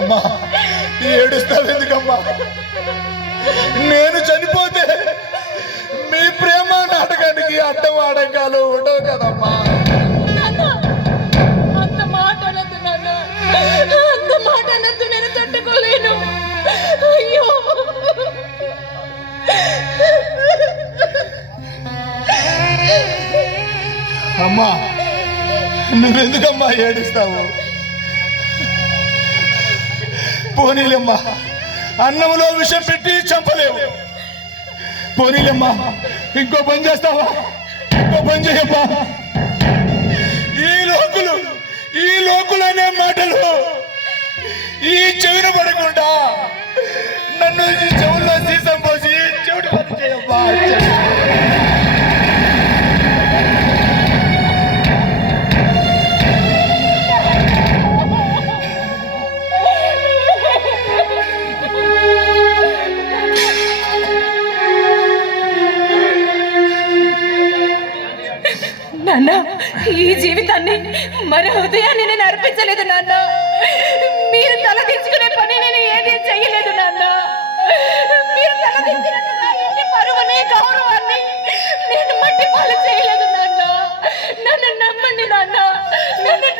అమ్మా ఏడుస్తావెందుకమ్మా? నేను చనిపోతే మీ ప్రేమ నాటకానికి అడ్డం ఆడంకాలు ఉండవు కదమ్మా. అంత మాట అనద్దు నాన్న, అంత మాట అనద్దు, నేను తట్టుకోలేను. అయ్యో అమ్మా నువ్వెందుకమ్మా ఏడుస్తావు? పోనీలమ్మా, అన్నంలో విషం పెట్టి చంపలేవు. పోనీలమ్మా, ఇంకో పని చేస్తావా? ఇంకో పని చేయమ్మా. ఈ లోకులు అనే మాటలు ఈ చెవిన పడకుండా నన్ను ఈ చెవుల్లో సీసం పోసి చెవిటి పని చేయమ్మా. నాన్న, ఈ జీవితాన్ని మరో హృదయాన్ని నేను అర్పించలేదు నాన్న. మీరు తలదించుకునే పని నేను ఏది చెయ్యలేదు నాన్న. మీరు తలదించినట్టుగా ఇంటి పరువుని గౌరవాన్ని నేను మట్టి పాలు చేయలేదు నాన్న. నన్ను నమ్మండి నాన్న, నన్ను